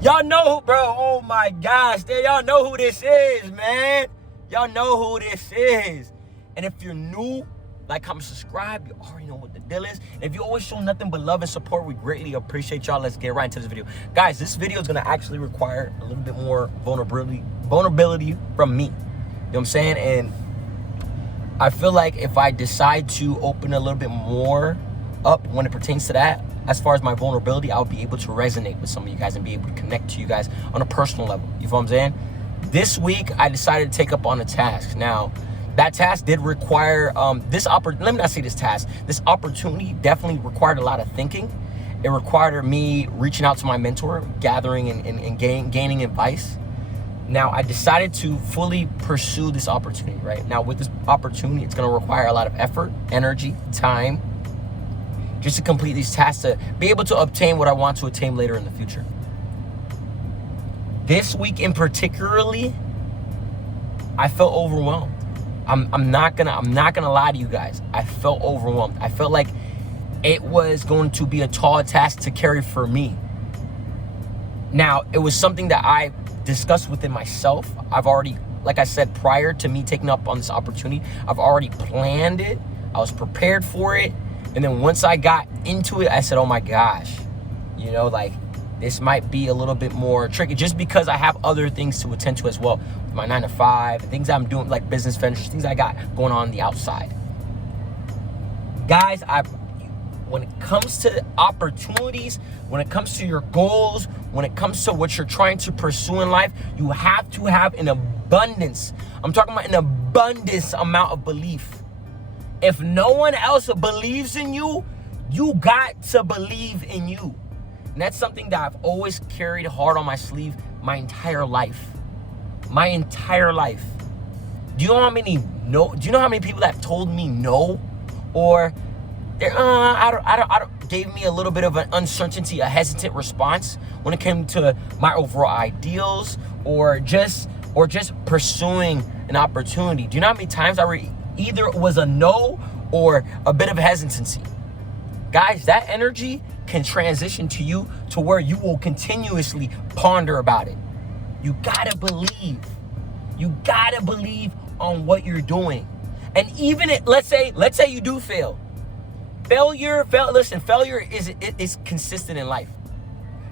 Y'all know, bro. Oh my gosh, y'all know who this is, man. Y'all know who this is. And if you're new, like, comment, subscribe. You already know what the deal is. And if you always show nothing but love and support, we greatly appreciate y'all. Let's get right into this video. Guys, this video is going to actually require a little bit more vulnerability from me. You know what I'm saying? And I feel like if I decide to open a little bit more up when it pertains to that, as far as my vulnerability, I'll be able to resonate with some of you guys and be able to connect to you guys on a personal level. You feel what I'm saying? This week, I decided to take up on a task. Now, that task did require let me not say this task. This opportunity definitely required a lot of thinking. It required me reaching out to my mentor, gathering and gaining advice. Now, I decided to fully pursue this opportunity, right? Now, with this opportunity, it's going to require a lot of effort, energy, time, just to complete these tasks, to be able to obtain what I want to attain later in the future. This week in particularly, I felt overwhelmed. I'm not gonna lie to you guys. I felt overwhelmed. I felt like it was going to be a tall task to carry for me. Now, it was something that I discussed within myself. I've already, like I said, prior to me taking up on this opportunity, I've already planned it. I was prepared for it. And then once I got into it, I said, oh my gosh, you know, like, this might be a little bit more tricky just because I have other things to attend to as well. My 9 to 5, things I'm doing, like business ventures, things I got going on the outside. Guys, when it comes to opportunities, when it comes to your goals, when it comes to what you're trying to pursue in life, you have to have an abundance. I'm talking about an abundance amount of belief. If no one else believes in you, you got to believe in you. And that's something that I've always carried hard on my sleeve my entire life. My entire life. Do you know how many people that have told me no? Or gave me a little bit of an uncertainty, a hesitant response when it came to my overall ideals or just pursuing an opportunity. Do you know how many times either was a no or a bit of hesitancy? Guys, that energy can transition to you to where you will continuously ponder about it. You gotta believe. You gotta believe on what you're doing. And even let's say you do fail. Failure is consistent in life.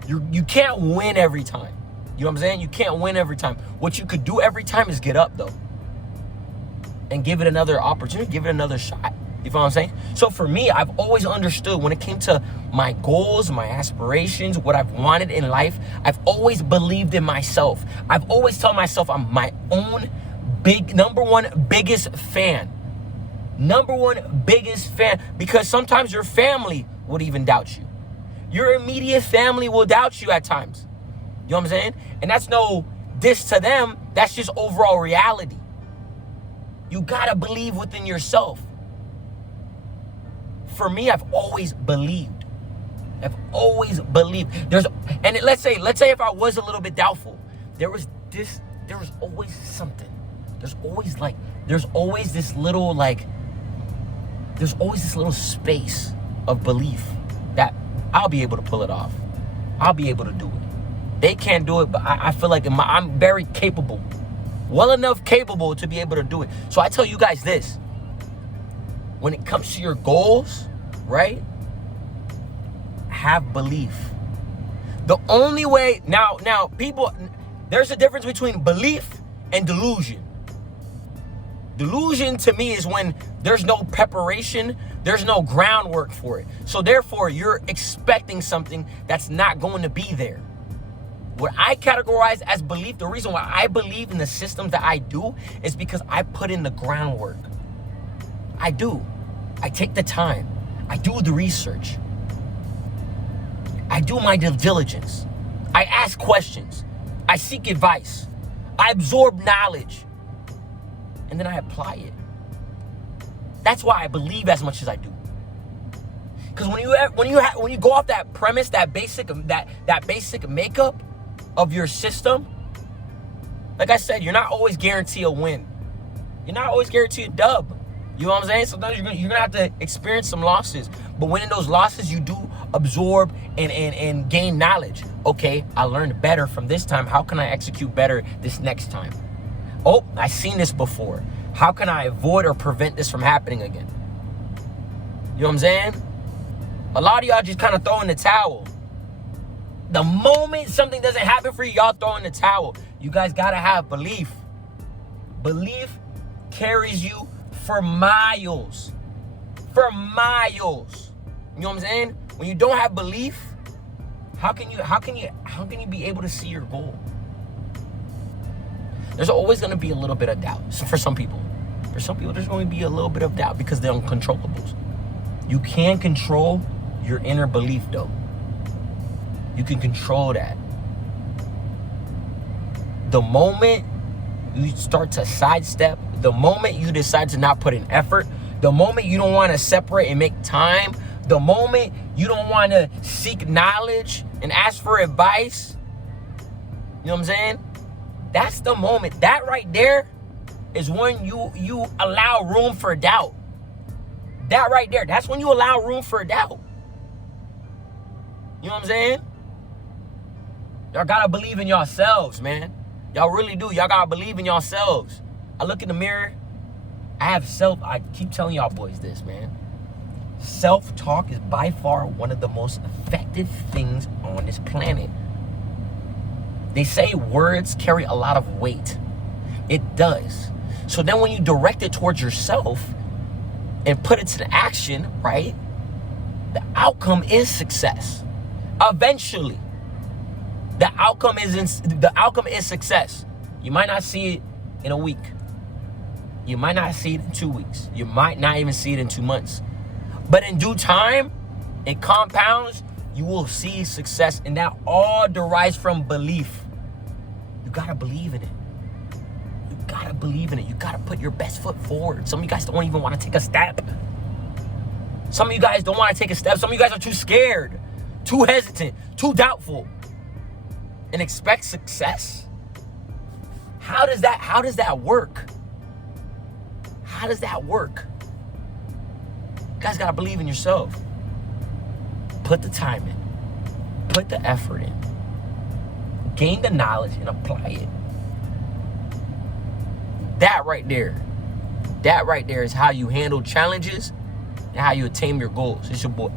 You can't win every time. You know what I'm saying? You can't win every time. What you could do every time is get up though. And give it another opportunity, give it another shot. You feel what I'm saying? So for me, I've always understood when it came to my goals, my aspirations, what I've wanted in life, I've always believed in myself. I've always told myself I'm my own number one biggest fan. Number one biggest fan. Because sometimes your family would even doubt you. Your immediate family will doubt you at times. You know what I'm saying? And that's no diss to them. That's just overall reality. You gotta believe within yourself. For me, I've always believed. I've always believed. Let's say if I was a little bit doubtful, there was always something. There's always this little space of belief that I'll be able to pull it off. I'll be able to do it. They can't do it, but I feel like I'm very capable. Well enough capable to be able to do it. So I tell you guys this. When it comes to your goals, right? Have belief. The only way, now people, there's a difference between belief and delusion. Delusion to me is when there's no preparation, there's no groundwork for it. So therefore, you're expecting something that's not going to be there. What I categorize as belief, the reason why I believe in the systems that I do is because I put in the groundwork. I do. I take the time. I do the research. I do my due diligence. I ask questions. I seek advice. I absorb knowledge. And then I apply it. That's why I believe as much as I do. Because when you go off that premise, that basic makeup of your system, like I said, you're not always guaranteed a win. You're not always guaranteed a dub. You know what I'm saying? Sometimes you're gonna have to experience some losses. But when in those losses, you do absorb and gain knowledge. Okay, I learned better from this time. How can I execute better this next time? Oh, I've seen this before. How can I avoid or prevent this from happening again? You know what I'm saying? A lot of y'all just kind of throw in the towel. The moment something doesn't happen for you, y'all throw in the towel. You guys got to have belief. Belief carries you for miles. For miles. You know what I'm saying? When you don't have belief, how can you be able to see your goal? There's always going to be a little bit of doubt. So for some people, there's going to be a little bit of doubt because they're uncontrollables. You can control your inner belief though. You can control that. The moment you start to sidestep, the moment you decide to not put in effort, the moment you don't want to separate and make time, the moment you don't want to seek knowledge and ask for advice, you know what I'm saying? That's the moment. That right there is when you allow room for doubt. That right there, that's when you allow room for doubt. You know what I'm saying? Y'all gotta believe in yourselves, man. Y'all really do. Y'all gotta believe in yourselves. I look in the mirror. I keep telling y'all boys this, man. Self-talk is by far one of the most effective things on this planet. They say words carry a lot of weight. It does. So then when you direct it towards yourself and put it to action, right? The outcome is success. Eventually. The outcome is success. You might not see it in a week. You might not see it in 2 weeks. You might not even see it in 2 months. But in due time, it compounds, you will see success. And that all derives from belief. You gotta believe in it. You gotta believe in it. You gotta put your best foot forward. Some of you guys don't even want to take a step. Some of you guys don't want to take a step. Some of you guys are too scared, too hesitant, too doubtful. And expect success? How does that work? How does that work? You guys gotta believe in yourself. Put the time in. Put the effort in. Gain the knowledge and apply it. That right there is how you handle challenges and how you attain your goals. It's your boy.